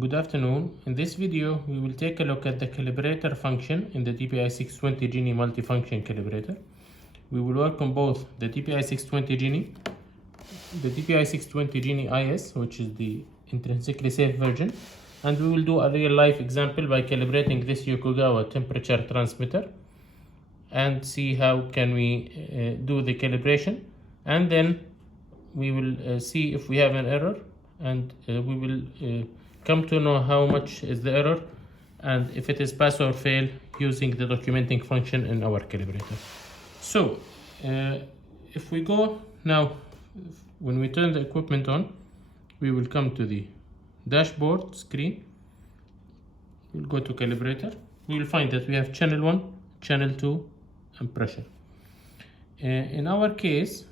Good afternoon. In this video, we will take a look at the calibrator function in the DPI 620 Genie multifunction calibrator. We will work on both the DPI 620 Genie, the DPI 620 Genie IS, which is the intrinsically safe version, and we will do a real life example by calibrating this Yokogawa temperature transmitter and see how can we do the calibration, and then we will see if we have an error, and we will come to know how much is the error and if it is pass or fail using the documenting function in our calibrator. So if we go now, when we turn the equipment on, we will come to the dashboard screen. We'll go to calibrator. We will find that we have channel 1, channel 2 and pressure. In our case,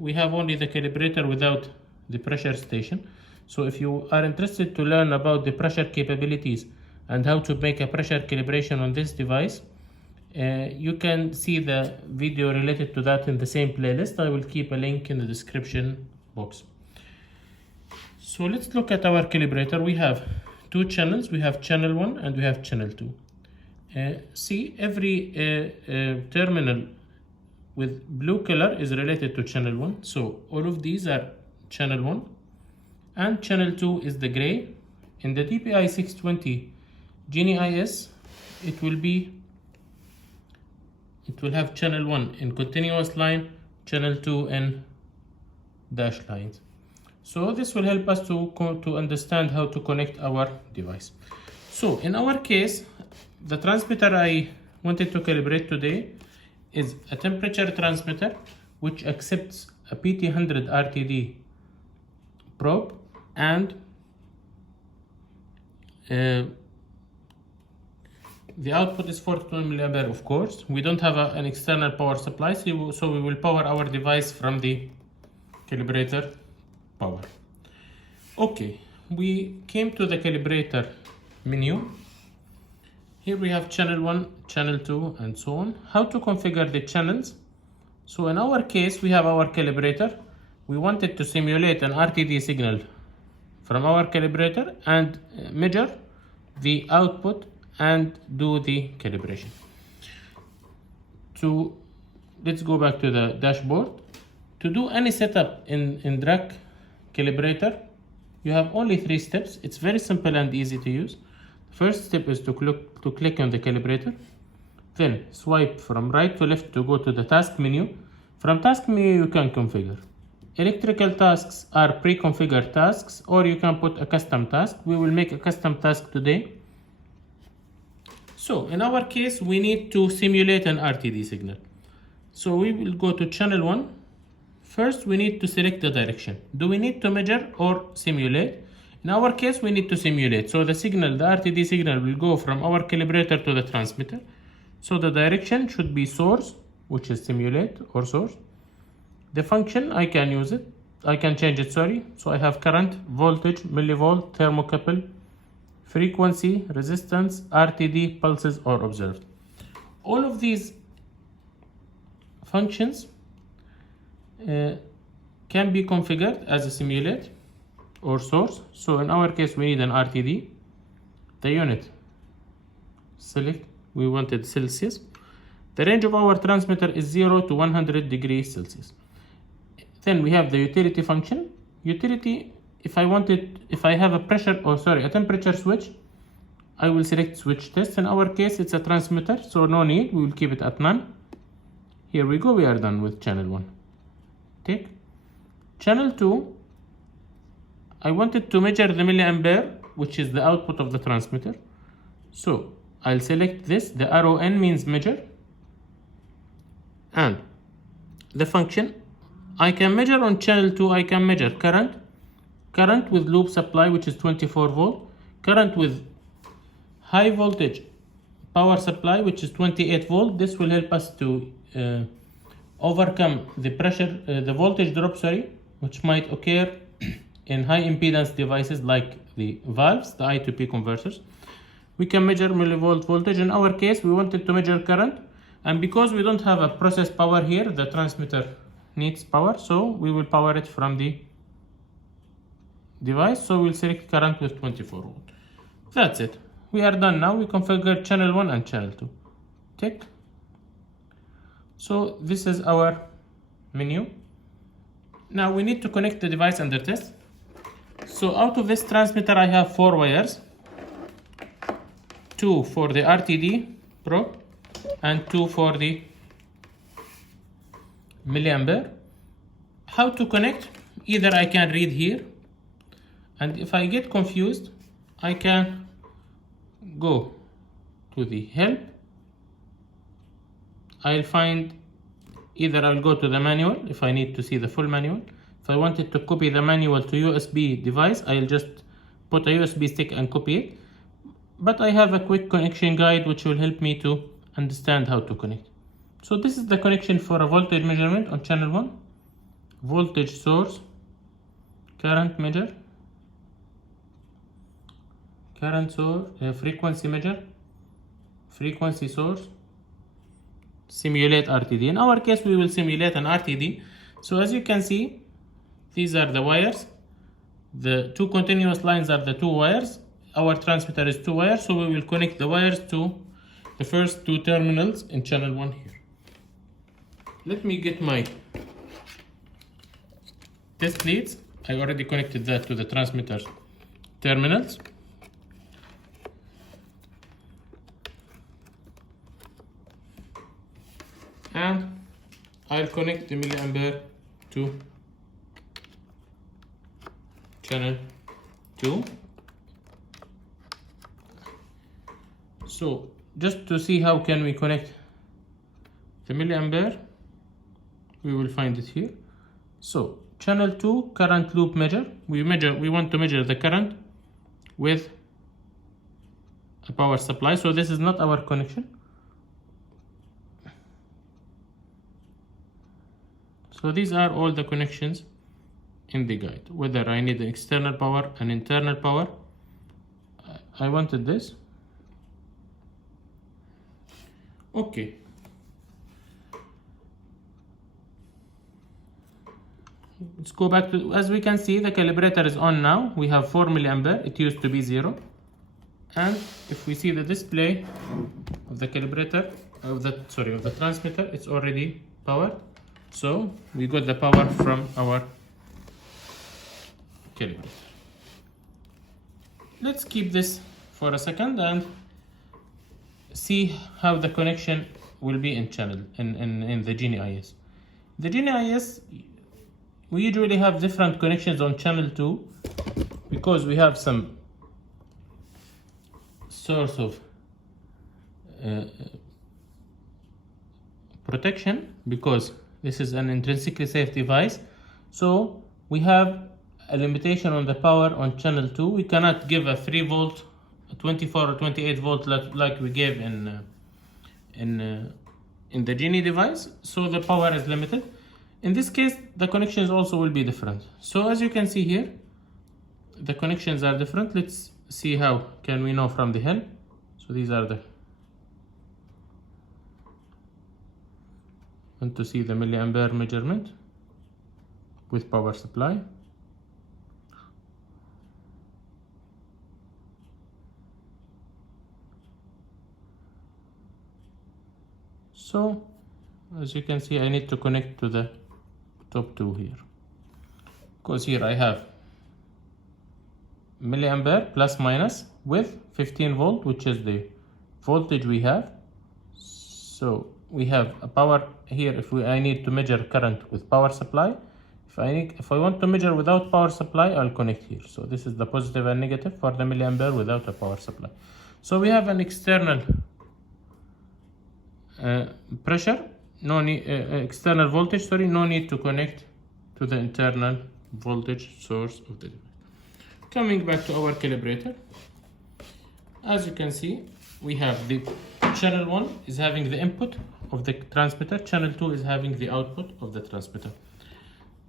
we have only the calibrator without the pressure station. So if you are interested to learn about the pressure capabilities and how to make a pressure calibration on this device, you can see the video related to that in the same playlist. I will keep a link in the description box. So let's look at our calibrator. We have two channels. We have channel 1 and we have channel 2. See, every terminal with blue color is related to channel 1. So all of these are channel 1. And channel 2 is the gray. In the DPI 620 Genie IS, it will have channel 1 in continuous line, channel 2 in dash lines. So this will help us to understand how to connect our device. So in our case, the transmitter I wanted to calibrate today is a temperature transmitter which accepts a PT100 RTD probe, and the output is 42 milliampere. Of course, we don't have an external power supply, so we will power our device from the calibrator power. Okay, we came to the calibrator menu. Here we have channel 1, channel 2 and so on. How to configure the channels? So in our case, we have our calibrator. We wanted to simulate an RTD signal from our calibrator and measure the output and do the calibration. Let's go back to the dashboard. To do any setup in Druck Calibrator, you have only 3 steps. It's very simple and easy to use. First step is to click on the calibrator, then swipe from right to left to go to the task menu. From task menu you can configure. Electrical tasks are pre-configured tasks, or you can put a custom task. We will make a custom task today. So in our case, we need to simulate an RTD signal. So we will go to channel 1. First, we need to select the direction. Do we need to measure or simulate? In our case, we need to simulate. So the signal, the RTD signal, will go from our calibrator to the transmitter. So the direction should be source, which is simulate or source. The function, I can use it. I can change it, sorry. So I have current, voltage, millivolt, thermocouple, frequency, resistance, RTD, pulses or observed. All of these functions can be configured as a simulate or source. So in our case, we need an RTD. The unit, select, we wanted Celsius. The range of our transmitter is 0 to 100 degrees Celsius. Then we have the utility function. Utility, if I have a temperature switch, I will select switch test. In our case, it's a transmitter, so no need, we will keep it at none. Here we go, we are done with channel 1. Take channel 2. I wanted to measure the milliampere, which is the output of the transmitter. So I'll select this, the arrow N means measure, and the function, I can measure on channel 2, I can measure current with loop supply, which is 24 volt, current with high voltage power supply, which is 28 volt. This will help us to overcome the pressure, the voltage drop, which might occur in high impedance devices like the valves, the I to P converters. We can measure millivolt voltage. In our case, we wanted to measure current, and because we don't have a process power here, the transmitter needs power, so we will power it from the device, so we'll select current with 24 volt. That's it. We are done now. We configure channel 1 and channel 2. Tick. So this is our menu. Now we need to connect the device under test. So out of this transmitter I have 4 wires. 2 for the RTD probe and 2 for the milliampere. How to connect? Either I can read here, and if I get confused I can go to the help. I'll find, either I'll go to the manual if I need to see the full manual. If I wanted to copy the manual to USB device, I'll just put a USB stick and copy it. But I have a quick connection guide which will help me to understand how to connect. So this is the connection for a voltage measurement on channel 1. Voltage source, current measure, current source, frequency measure, frequency source, simulate RTD. In our case we will simulate an RTD. So as you can see, these are the wires. The 2 continuous lines are the 2 wires. Our transmitter is 2 wires, so we will connect the wires to the first 2 terminals in channel 1 here. Let me get my test leads. I already connected that to the transmitter's terminals. And I'll connect the milliampere to channel 2. So just to see how can we connect the milliampere, we will find it here. So channel 2 current loop measure. We want to measure the current with a power supply. So this is not our connection. So these are all the connections in the guide. Whether I need an external power, an internal power. I wanted this. Okay. Let's go back to, as we can see, the calibrator is on now. We have 4 milliampere. It used to be 0. And if we see the display of the calibrator, of the transmitter, it's already powered. So we got the power from our calibrator. Let's keep this for a second and see how the connection will be in channel in the Genie IS. The Genie IS, we usually have different connections on channel 2 because we have some source of protection, because this is an intrinsically safe device. So we have a limitation on the power on channel 2. We cannot give a 3 volt, 24 or 28 volt like we gave in the Genie device. So the power is limited. In this case, the connections also will be different. So as you can see here, the connections are different. Let's see how can we know from the help. So these are the, want to see the milliampere measurement with power supply. So as you can see, I need to connect to the top 2 here, because here I have milliampere plus minus with 15 volt, which is the voltage we have. So we have a power here. If I need to measure current with power supply, if I want to measure without power supply, I'll connect here. So this is the positive and negative for the milliampere without a power supply. So we have an external pressure, no need, external voltage, sorry, no need to connect to the internal voltage source of the device. Coming back to our calibrator, as you can see, we have the channel 1 is having the input of the transmitter, channel 2 is having the output of the transmitter.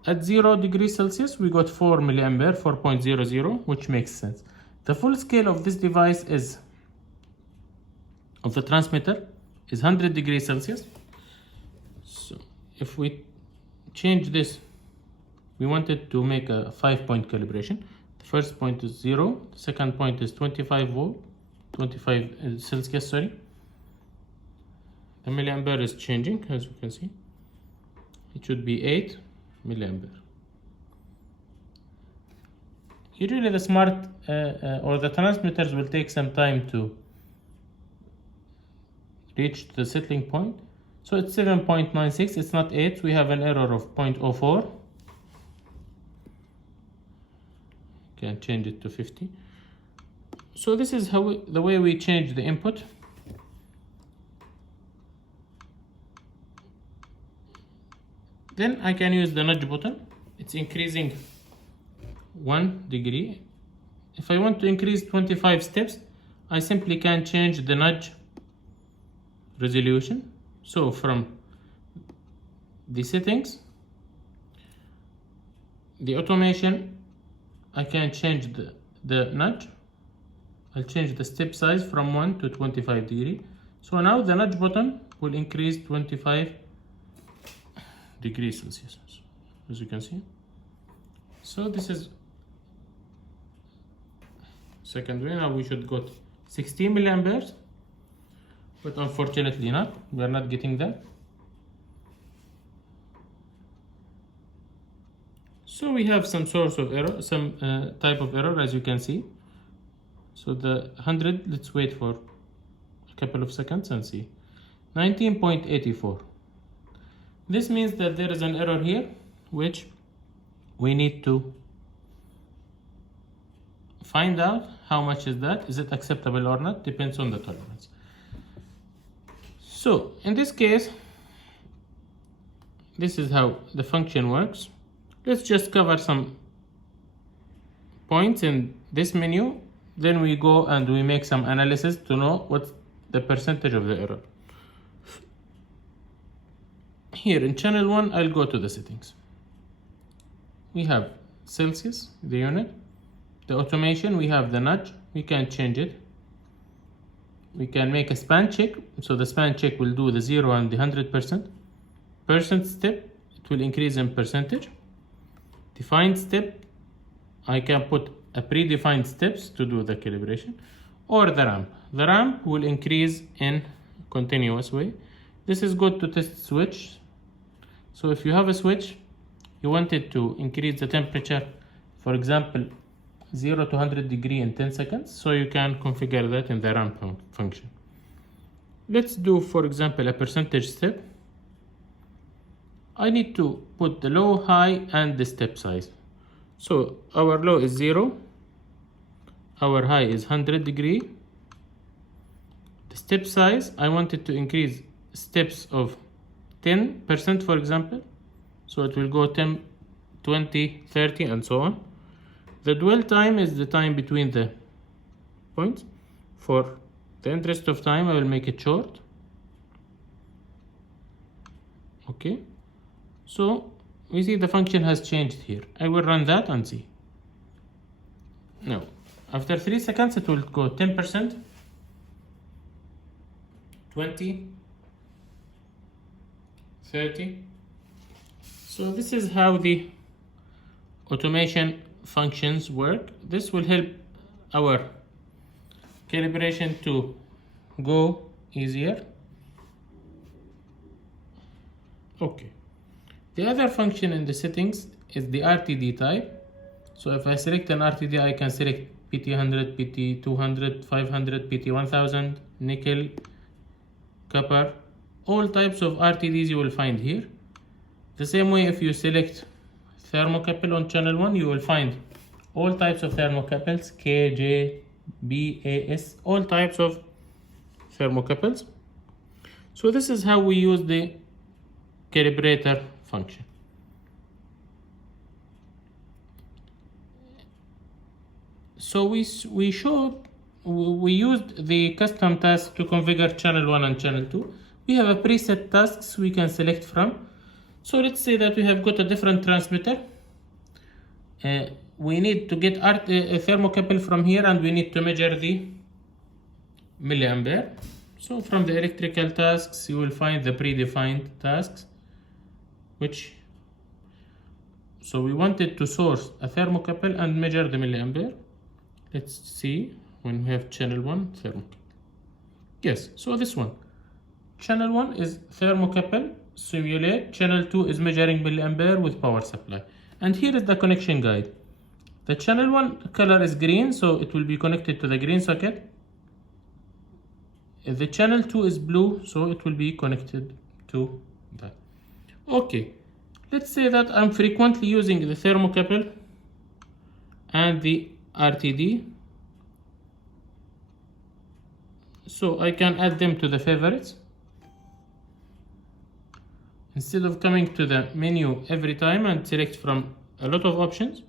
At 0 degrees Celsius, we got 4 milliampere, 4.00, which makes sense. The full scale of this device is, of the transmitter, is 100 degrees Celsius. So if we change this, we wanted to make a 5-point calibration. The First point is 0, second point is 25 volt, 25 Celsius, sorry. The milliampere is changing, as you can see. It should be 8 milliampere. Usually the smart or the transmitters will take some time to reach the settling point. So it's 7.96, it's not 8, we have an error of 0.04. Can change it to 50. So this is how the way we change the input. Then I can use the nudge button. It's increasing 1 degree. If I want to increase 25 steps, I simply can change the nudge resolution. So from the settings, the automation, I can change the nudge. I'll change the step size from 1 to 25 degree. So now the nudge button will increase 25 degrees Celsius, as you can see. So this is second way. Now we should go to 16 milliamperes, but unfortunately not. We are not getting that. So we have some source of error, some type of error, as you can see. So the 100, let's wait for a couple of seconds and see. 19.84. This means that there is an error here, which we need to find out how much is that. Is it acceptable or not? Depends on the tolerance. So in this case, this is how the function works. Let's just cover some points in this menu. Then we go and we make some analysis to know what's the percentage of the error. Here in channel 1, I'll go to the settings. We have Celsius, the unit. The automation, we have the nudge. We can change it. We can make a span check. So the span check will do the 0 and the 100%. Percent step, it will increase in percentage. Defined step, I can put a predefined steps to do the calibration, or the ramp. The ramp will increase in continuous way. This is good to test switch. So if you have a switch, you want it to increase the temperature, for example, 0 to 100 degree in 10 seconds. So you can configure that in the ramp function. Let's do, for example, a percentage step. I need to put the low, high, and the step size. So our low is 0, our high is 100 degree. The step size, I want it to increase steps of 10%, for example. So it will go 10, 20, 30, and so on. The dwell time is the time between the points. For the interest of time, I will make it short. Okay. So we see the function has changed here. I will run that and see. Now, after 3 seconds, it will go 10%, 20, 30. So this is how the automation functions work. This will help our calibration to go easier. Okay. The other function in the settings is the RTD type. So if I select an RTD, I can select PT100, PT200, 500, PT1000, nickel, copper, all types of RTDs you will find here. The same way, if you select thermocouple on channel 1, you will find all types of thermocouples, K, J, B, A, S, all types of thermocouples. So this is how we use the calibrator function. So we used the custom task to configure channel 1 and channel 2. We have a preset tasks we can select from. So let's say that we have got a different transmitter. We need to get a thermocouple from here, and we need to measure the milliampere. So from the electrical tasks, you will find the predefined tasks, which So we wanted to source a thermocouple and measure the milliampere. Let's see when we have channel 1 thermocouple. Yes, so this one. Channel 1 is thermocouple, simulate. Channel 2 is measuring milliampere with power supply. And here is the connection guide. The channel 1 color is green, so it will be connected to the green socket. The channel 2 is blue, so it will be connected to that. Okay, let's say that I'm frequently using the thermocouple and the RTD. So I can add them to the favorites. Instead of coming to the menu every time and select from a lot of options,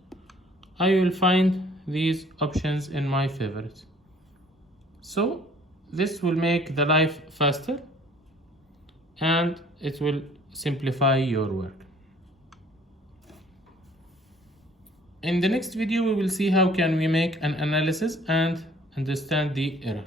I will find these options in my favorites. So this will make the life faster and it will simplify your work. In the next video, we will see how can we make an analysis and understand the error.